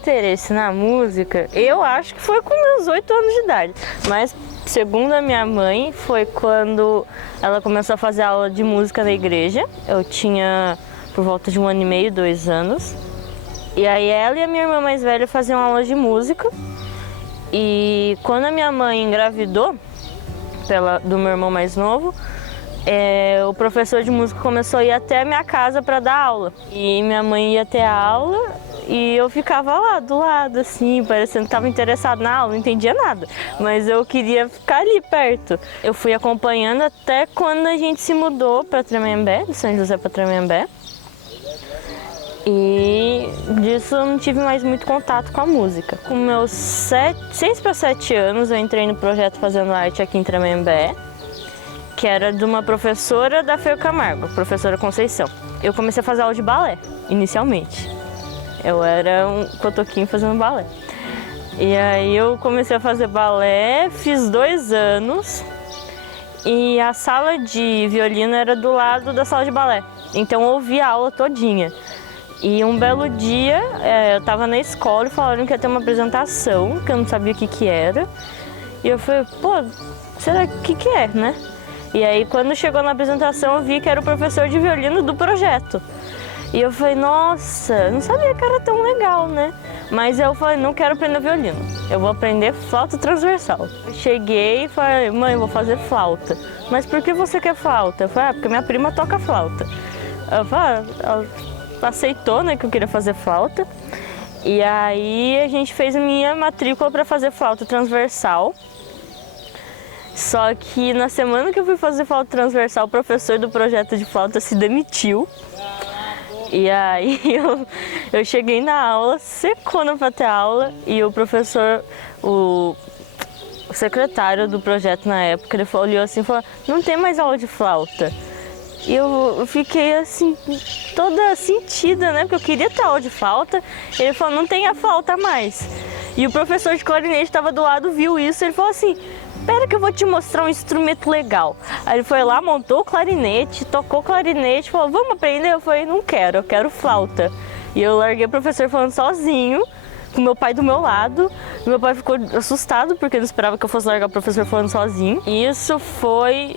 interesse na música, eu acho que foi com meus 8 anos de idade. Mas, segundo a minha mãe, foi quando ela começou a fazer aula de música na igreja. Eu tinha por volta de 1 ano e meio, 2 anos. E aí ela e a minha irmã mais velha faziam aula de música. E quando a minha mãe engravidou do meu irmão mais novo, o professor de música começou a ir até a minha casa para dar aula. E minha mãe ia ter a aula e eu ficava lá do lado, assim, parecendo que estava interessado na aula, não entendia nada. Mas eu queria ficar ali perto. Eu fui acompanhando até quando a gente se mudou para Tremembé, de São José para Tremembé. E disso eu não tive mais muito contato com a música. Com meus 6 para 7 anos eu entrei no projeto Fazendo Arte aqui em Tremembé, que era de uma professora da Feu Camargo, professora Conceição. Eu comecei a fazer aula de balé, inicialmente. Eu era um cotoquinho fazendo balé. E aí eu comecei a fazer balé, fiz 2 anos e a sala de violino era do lado da sala de balé. Então eu ouvi a aula todinha. E um belo dia, eu estava na escola e falaram que ia ter uma apresentação, que eu não sabia o que era. E eu falei, pô, será que é, né? E aí quando chegou na apresentação eu vi que era o professor de violino do projeto. E eu falei, nossa, eu não sabia que era tão legal, né? Mas eu falei, não quero aprender violino, eu vou aprender flauta transversal. Eu cheguei e falei, mãe, eu vou fazer flauta. Mas por que você quer flauta? Eu falei, porque minha prima toca flauta. Eu falei, ela aceitou, né, que eu queria fazer flauta. E aí a gente fez a minha matrícula para fazer flauta transversal. Só que na semana que eu fui fazer flauta transversal, o professor do projeto de flauta se demitiu. E aí eu cheguei na aula, secona para ter aula, e o professor, o secretário do projeto na época, ele olhou assim e falou, não tem mais aula de flauta. E eu fiquei assim, toda sentida, né, porque eu queria ter aula de flauta. Ele falou, não tem a flauta mais. E o professor de clarinete estava do lado, viu isso, ele falou assim, espera que eu vou te mostrar um instrumento legal. Aí ele foi lá, montou o clarinete, tocou o clarinete, falou, vamos aprender? Eu falei, não quero, eu quero flauta. E eu larguei o professor falando sozinho, com meu pai do meu lado. E meu pai ficou assustado, porque não esperava que eu fosse largar o professor falando sozinho. E isso foi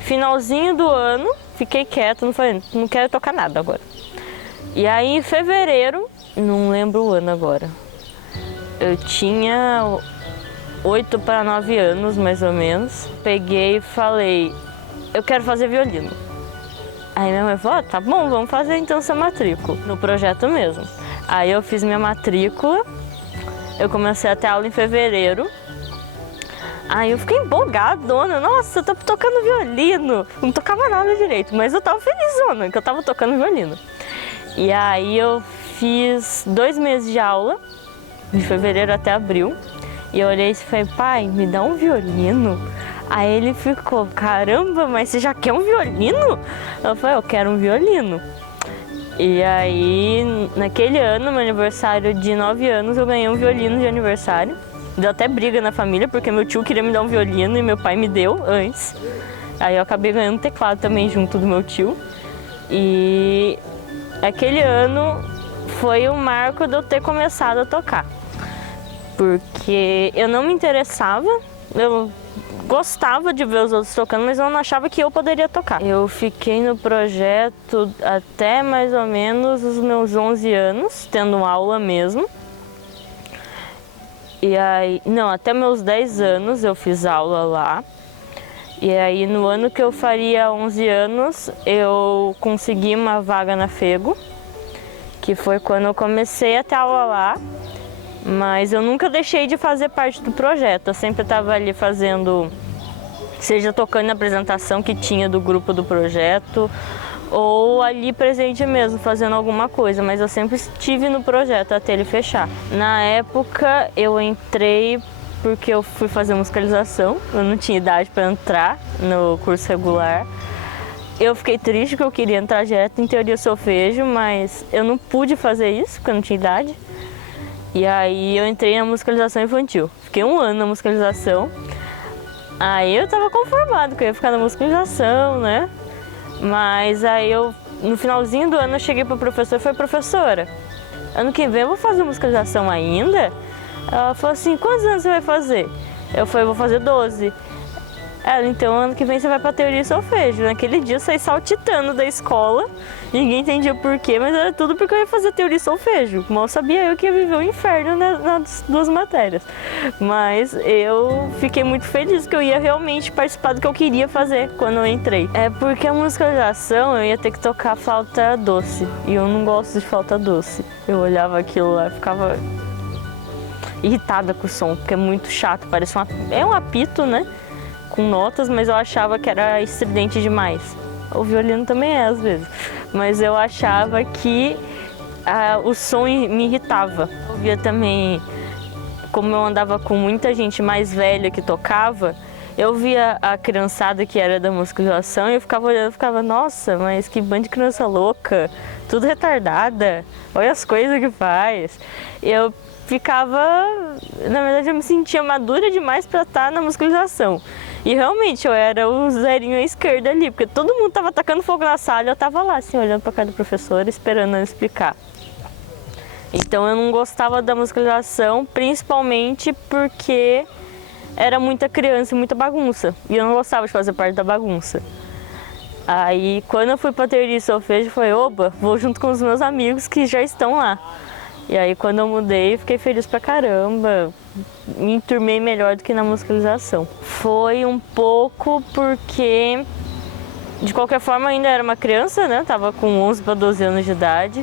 finalzinho do ano, fiquei quieta, não quero tocar nada agora. E aí em fevereiro, não lembro o ano agora, eu tinha 8 para 9 anos, mais ou menos. Peguei e falei, eu quero fazer violino. Aí minha mãe falou, tá bom, vamos fazer então essa matrícula, no projeto mesmo. Aí eu fiz minha matrícula, eu comecei a ter aula em fevereiro. Aí eu fiquei empolgadona, nossa, eu tô tocando violino. Não tocava nada direito, mas eu tava felizona que eu tava tocando violino. E aí eu fiz 2 meses de aula, de fevereiro até abril. E eu olhei e falei, pai, me dá um violino? Aí ele ficou, caramba, mas você já quer um violino? Eu falei, eu quero um violino. E aí, naquele ano, meu aniversário de 9 anos, eu ganhei um violino de aniversário. Deu até briga na família, porque meu tio queria me dar um violino e meu pai me deu antes. Aí eu acabei ganhando um teclado também junto do meu tio. E aquele ano foi o marco de eu ter começado a tocar. Porque eu não me interessava, eu gostava de ver os outros tocando, mas eu não achava que eu poderia tocar. Eu fiquei no projeto até mais ou menos os meus 11 anos, tendo aula mesmo. E aí, não, até meus 10 anos eu fiz aula lá. E aí no ano que eu faria 11 anos, eu consegui uma vaga na Fego, que foi quando eu comecei a ter aula lá. Mas eu nunca deixei de fazer parte do projeto, eu sempre estava ali fazendo, seja tocando na apresentação que tinha do grupo do projeto, ou ali presente mesmo, fazendo alguma coisa, mas eu sempre estive no projeto até ele fechar. Na época eu entrei porque eu fui fazer musicalização, eu não tinha idade para entrar no curso regular. Eu fiquei triste porque eu queria entrar direto em teoria solfejo, mas eu não pude fazer isso porque eu não tinha idade. E aí eu entrei na musicalização infantil. Fiquei 1 ano na musicalização. Aí eu tava conformado que eu ia ficar na musicalização, né? Mas aí no finalzinho do ano eu cheguei pra professora e falei, professora, ano que vem eu vou fazer musicalização ainda? Ela falou assim, quantos anos você vai fazer? Eu falei, vou fazer 12. Ela, então ano que vem você vai pra teoria e solfejo. Naquele dia eu saí saltitando da escola, ninguém entendia por quê, mas era tudo porque eu ia fazer teoria e solfejo. Mal sabia eu que ia viver o inferno nas duas matérias. Mas eu fiquei muito feliz que eu ia realmente participar do que eu queria fazer quando eu entrei. É porque a musicalização eu ia ter que tocar flauta doce, e eu não gosto de flauta doce. Eu olhava aquilo lá e ficava irritada com o som, porque é muito chato, parece um apito, né? Com notas, mas eu achava que era estridente demais. O violino também é às vezes, mas eu achava que o som me irritava. Eu via também, como eu andava com muita gente mais velha que tocava, eu via a criançada que era da musicalização e eu ficava olhando, ficava, nossa, mas que bando de criança louca, tudo retardada, olha as coisas que faz. Eu ficava, na verdade eu me sentia madura demais para estar na musicalização. E realmente eu era o zerinho à esquerda ali, porque todo mundo tava tacando fogo na sala e eu tava lá assim, olhando para cara do professor, esperando ele explicar. Então eu não gostava da musicalização, principalmente porque era muita criança e muita bagunça. E eu não gostava de fazer parte da bagunça. Aí quando eu fui para teoria e solfejo, eu falei, oba, vou junto com os meus amigos que já estão lá. E aí quando eu mudei, fiquei feliz pra caramba, me enturmei melhor do que na musicalização. Foi um pouco porque, de qualquer forma, ainda era uma criança, né? Tava com 11 para 12 anos de idade,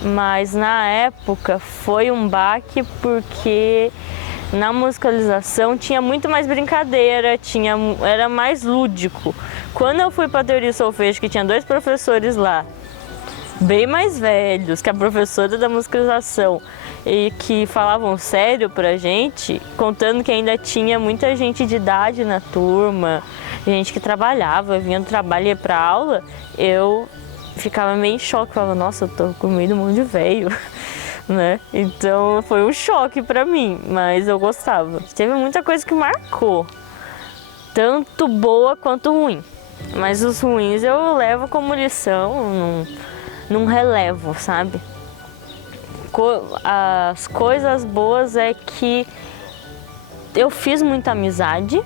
mas na época foi um baque porque na musicalização tinha muito mais brincadeira, era mais lúdico. Quando eu fui pra teoria e solfejo, que tinha 2 professores lá, bem mais velhos que a professora da musicalização e que falavam sério pra gente, contando que ainda tinha muita gente de idade na turma, gente que trabalhava, vinha do trabalho e ia pra aula, eu ficava meio em choque, falava, nossa, eu tô com meio do mundo de velho, né? Então foi um choque pra mim, mas eu gostava. Teve muita coisa que marcou, tanto boa quanto ruim, mas os ruins eu levo como lição, não relevo, sabe? As coisas boas é que eu fiz muita amizade.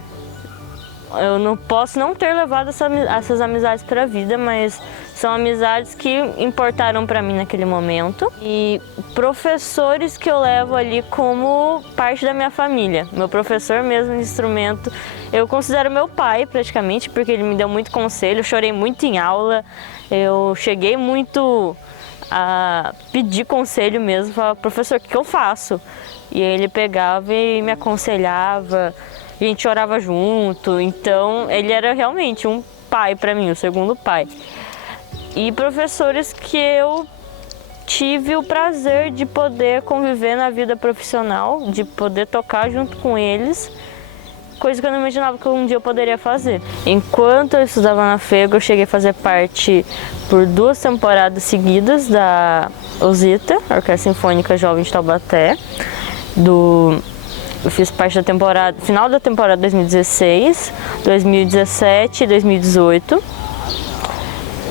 Eu não posso não ter levado essas amizades para a vida, mas são amizades que importaram para mim naquele momento. E professores que eu levo ali como parte da minha família. Meu professor mesmo de instrumento, eu considero meu pai praticamente, porque ele me deu muito conselho, eu chorei muito em aula, eu cheguei muito a pedir conselho mesmo, falar, professor, o que eu faço? E ele pegava e me aconselhava, a gente orava junto, então ele era realmente um pai para mim, o segundo pai. E professores que eu tive o prazer de poder conviver na vida profissional, de poder tocar junto com eles, coisa que eu não imaginava que um dia eu poderia fazer. Enquanto eu estudava na FEGO, eu cheguei a fazer parte por 2 temporadas seguidas da OSITA, Orquestra Sinfônica Jovem de Taubaté. Eu fiz parte da temporada, final da temporada 2016, 2017 e 2018.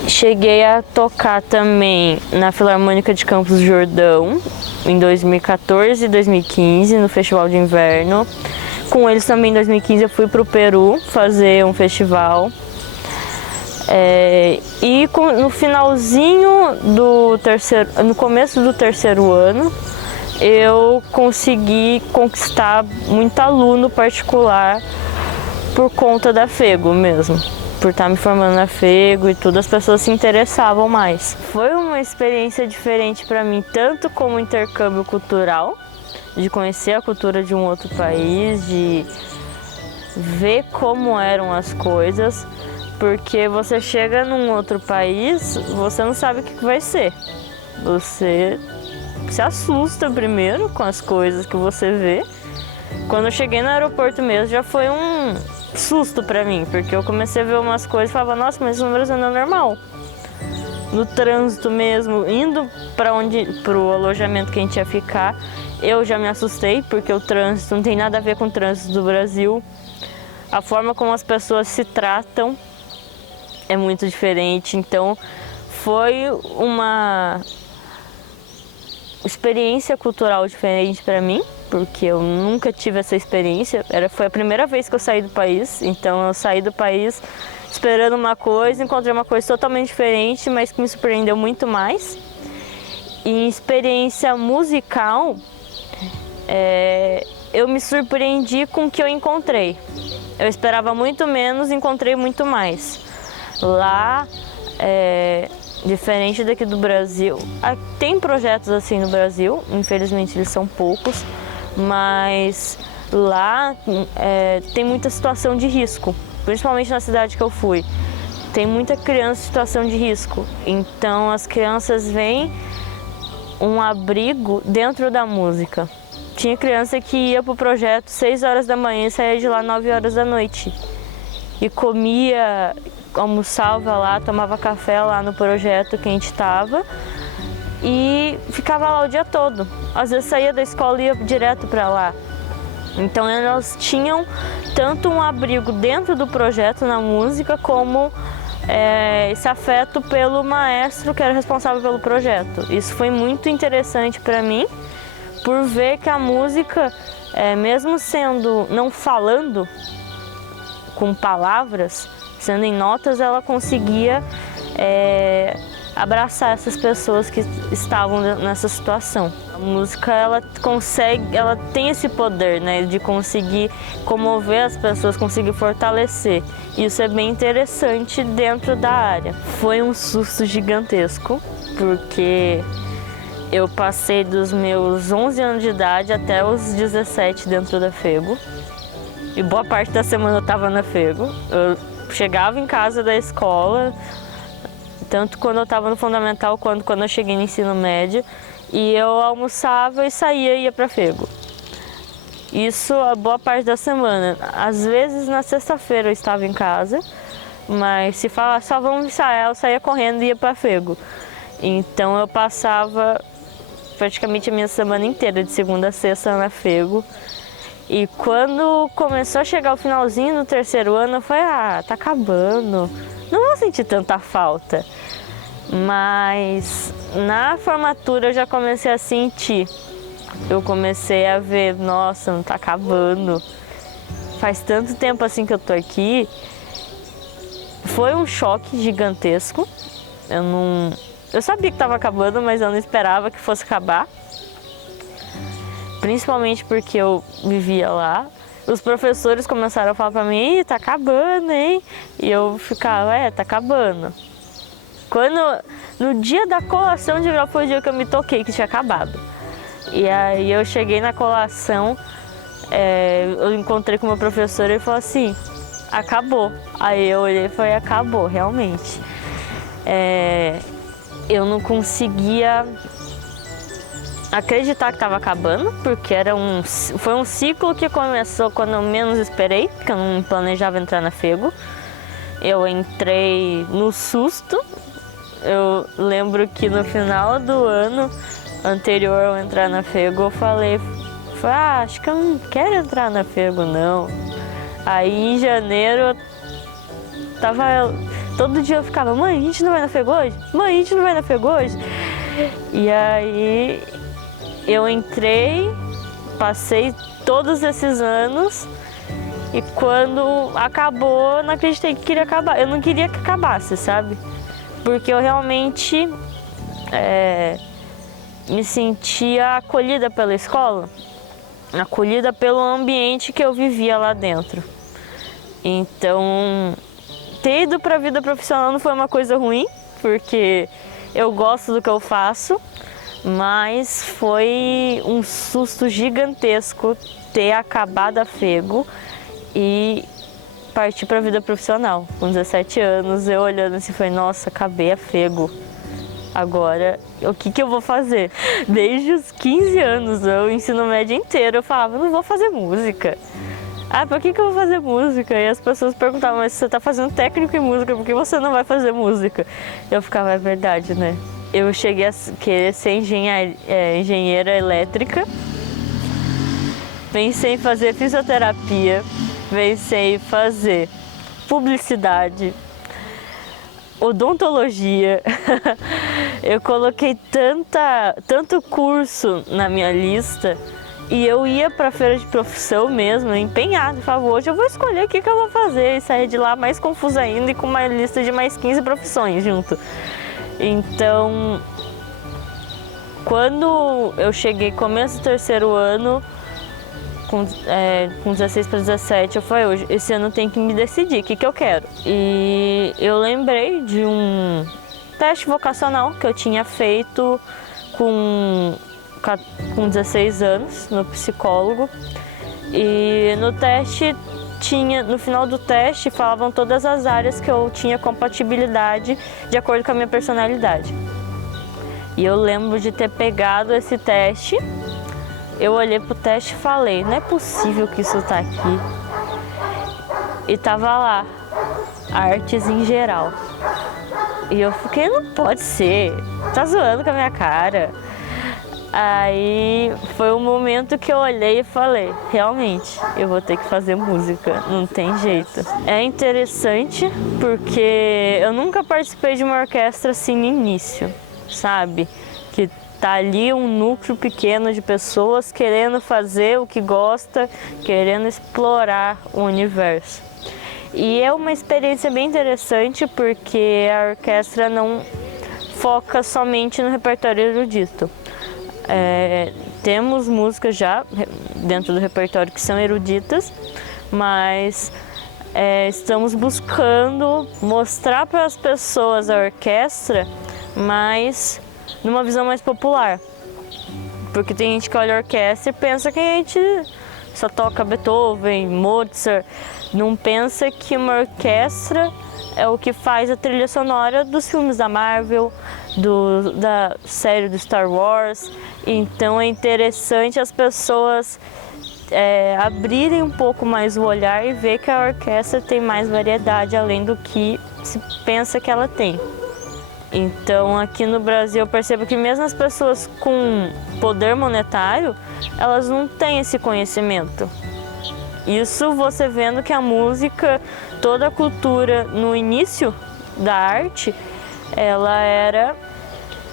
Cheguei a tocar também na Filarmônica de Campos do Jordão em 2014 e 2015, no Festival de Inverno. Com eles também em 2015 eu fui para o Peru fazer um festival. No finalzinho no começo do terceiro ano, eu consegui conquistar muito aluno particular por conta da FEGO mesmo. Por estar me formando na FEGO e tudo, as pessoas se interessavam mais. Foi uma experiência diferente para mim, tanto como intercâmbio cultural, de conhecer a cultura de um outro país, de ver como eram as coisas, porque você chega num outro país, você não sabe o que vai ser. Você se assusta primeiro com as coisas que você vê. Quando eu cheguei no aeroporto mesmo, já foi um susto pra mim, porque eu comecei a ver umas coisas e falava, nossa, mas isso no Brasil não é normal. No trânsito mesmo, indo pro alojamento que a gente ia ficar, eu já me assustei, porque o trânsito não tem nada a ver com o trânsito do Brasil. A forma como as pessoas se tratam é muito diferente, então foi experiência cultural diferente para mim, porque eu nunca tive essa experiência. Foi a primeira vez que eu saí do país, então eu saí do país esperando uma coisa, encontrei uma coisa totalmente diferente, mas que me surpreendeu muito mais. E em experiência musical, eu me surpreendi com o que eu encontrei. Eu esperava muito menos, encontrei muito mais. Lá, diferente daqui do Brasil, tem projetos assim no Brasil, infelizmente eles são poucos, mas lá tem muita situação de risco, principalmente na cidade que eu fui. Tem muita criança em situação de risco, então as crianças veem um abrigo dentro da música. Tinha criança que ia pro projeto 6 horas da manhã e saía de lá 9 horas da noite. E comia, almoçava lá, tomava café lá no projeto que a gente estava e ficava lá o dia todo. Às vezes saía da escola e ia direto para lá. Então elas tinham tanto um abrigo dentro do projeto na música, como esse afeto pelo maestro que era responsável pelo projeto. Isso foi muito interessante para mim, por ver que a música, mesmo sendo não falando com palavras, sendo em notas, ela conseguia abraçar essas pessoas que estavam nessa situação. A música, ela tem esse poder, né, de conseguir comover as pessoas, conseguir fortalecer. Isso é bem interessante dentro da área. Foi um susto gigantesco, porque eu passei dos meus 11 anos de idade até os 17 dentro da FEGO. E boa parte da semana eu estava na FEGO. Eu chegava em casa da escola, tanto quando eu estava no fundamental quanto quando eu cheguei no ensino médio, e eu almoçava e saía e ia para a FEGO. Isso a boa parte da semana. Às vezes na sexta-feira eu estava em casa, mas se falasse só vamos ensaiar, eu saía correndo e ia para a FEGO. Então eu passava praticamente a minha semana inteira, de segunda a sexta, na FEGO. E quando começou a chegar o finalzinho do terceiro ano, eu falei, tá acabando, não vou sentir tanta falta. Mas na formatura eu já comecei a sentir. Eu comecei a ver, nossa, não tá acabando. Faz tanto tempo assim que eu tô aqui. Foi um choque gigantesco. Eu sabia que estava acabando, mas eu não esperava que fosse acabar. Principalmente porque eu vivia lá. Os professores começaram a falar pra mim, tá acabando, hein? E eu ficava, tá acabando. No dia da colação de grau foi o dia que eu me toquei que tinha acabado. E aí eu cheguei na colação, eu encontrei com o meu professor e ele falou assim, acabou. Aí eu olhei e falei, acabou, realmente. Eu não conseguia acreditar que estava acabando, porque foi um ciclo que começou quando eu menos esperei, porque eu não planejava entrar na FEGO. Eu entrei no susto. Eu lembro que no final do ano anterior ao entrar na FEGO, eu falei, acho que eu não quero entrar na FEGO, não. Aí em janeiro, todo dia eu ficava, mãe, a gente não vai na FEGO hoje? Mãe, a gente não vai na FEGO hoje? E aí eu entrei, passei todos esses anos e quando acabou, eu não acreditei que queria acabar. Eu não queria que acabasse, sabe? Porque eu realmente me sentia acolhida pela escola, acolhida pelo ambiente que eu vivia lá dentro. Então, ter ido para a vida profissional não foi uma coisa ruim, porque eu gosto do que eu faço, mas foi um susto gigantesco ter acabado a FEGO e partir para a vida profissional. Com 17 anos, eu olhando assim, falei, nossa, acabei a FEGO. Agora, o que eu vou fazer? Desde os 15 anos, o ensino médio inteiro, eu falava, não vou fazer música. Por que eu vou fazer música? E as pessoas perguntavam, mas você está fazendo técnico em música, por que você não vai fazer música? Eu ficava, é verdade, né? Eu cheguei a querer ser engenheira elétrica, pensei em fazer fisioterapia, pensei em fazer publicidade, odontologia, Eu coloquei tanto curso na minha lista e eu ia pra feira de profissão mesmo, empenhado, falava, hoje eu vou escolher o que eu vou fazer, e saía de lá mais confusa ainda e com uma lista de mais 15 profissões junto. Então, quando eu cheguei começo do terceiro ano, com 16 para 17, eu falei, hoje, esse ano eu tenho que me decidir o que eu quero. E eu lembrei de um teste vocacional que eu tinha feito com 16 anos no psicólogo. E no teste no final do teste falavam todas as áreas que eu tinha compatibilidade de acordo com a minha personalidade. E eu lembro de ter pegado esse teste. Eu olhei pro teste e falei, não é possível que isso tá aqui. E tava lá, artes em geral. E eu fiquei, não pode ser, tá zoando com a minha cara. Aí foi um momento que eu olhei e falei, realmente, eu vou ter que fazer música, não tem jeito. É interessante porque eu nunca participei de uma orquestra assim no início, sabe? Que tá ali um núcleo pequeno de pessoas querendo fazer o que gosta, querendo explorar o universo. E é uma experiência bem interessante porque a orquestra não foca somente no repertório erudito. Temos músicas já dentro do repertório que são eruditas, mas estamos buscando mostrar para as pessoas a orquestra, mas numa visão mais popular. Porque tem gente que olha a orquestra e pensa que a gente só toca Beethoven, Mozart, não pensa que uma orquestra é o que faz a trilha sonora dos filmes da Marvel, da série do Star Wars. Então é interessante as pessoas abrirem um pouco mais o olhar e ver que a orquestra tem mais variedade além do que se pensa que ela tem. Então aqui no Brasil eu percebo que mesmo as pessoas com poder monetário, elas não têm esse conhecimento. Isso você vendo que a música, toda a cultura no início da arte, ela era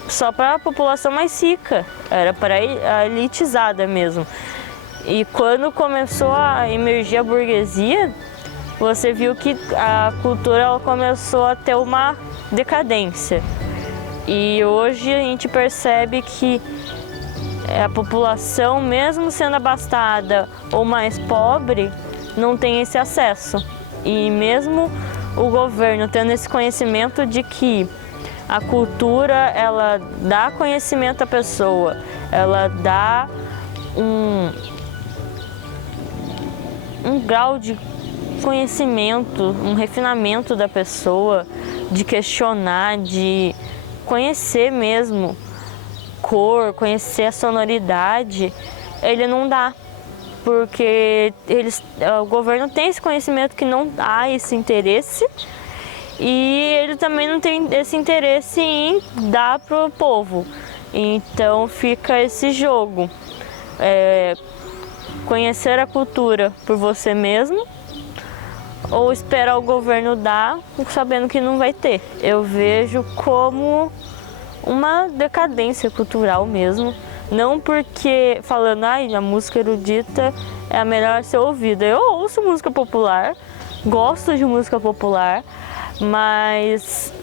só para a população mais rica, era para a elitizada mesmo. E quando começou a emergir a burguesia, você viu que a cultura ela começou a ter uma decadência. E hoje a gente percebe que a população, mesmo sendo abastada ou mais pobre, não tem esse acesso. E mesmo o governo tendo esse conhecimento de que a cultura, ela dá conhecimento à pessoa, ela dá um grau de conhecimento, um refinamento da pessoa, de questionar, de conhecer mesmo cor, conhecer a sonoridade, ele não dá. Porque o governo tem esse conhecimento que não há esse interesse e ele também não tem esse interesse em dar para o povo. Então fica esse jogo. Conhecer a cultura por você mesmo ou esperar o governo dar, sabendo que não vai ter. Eu vejo como uma decadência cultural mesmo. Não porque falando, a música erudita é a melhor a ser ouvida. Eu ouço música popular, gosto de música popular, mas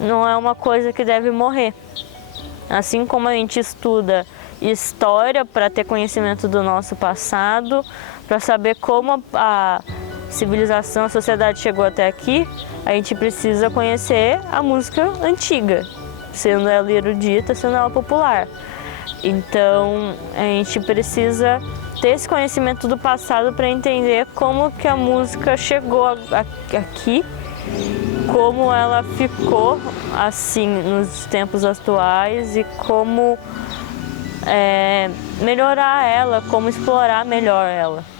não é uma coisa que deve morrer. Assim como a gente estuda história para ter conhecimento do nosso passado, para saber como a civilização, a sociedade chegou até aqui, a gente precisa conhecer a música antiga, sendo ela erudita, sendo ela popular. Então a gente precisa ter esse conhecimento do passado para entender como que a música chegou aqui, como ela ficou assim nos tempos atuais e como melhorar ela, como explorar melhor ela.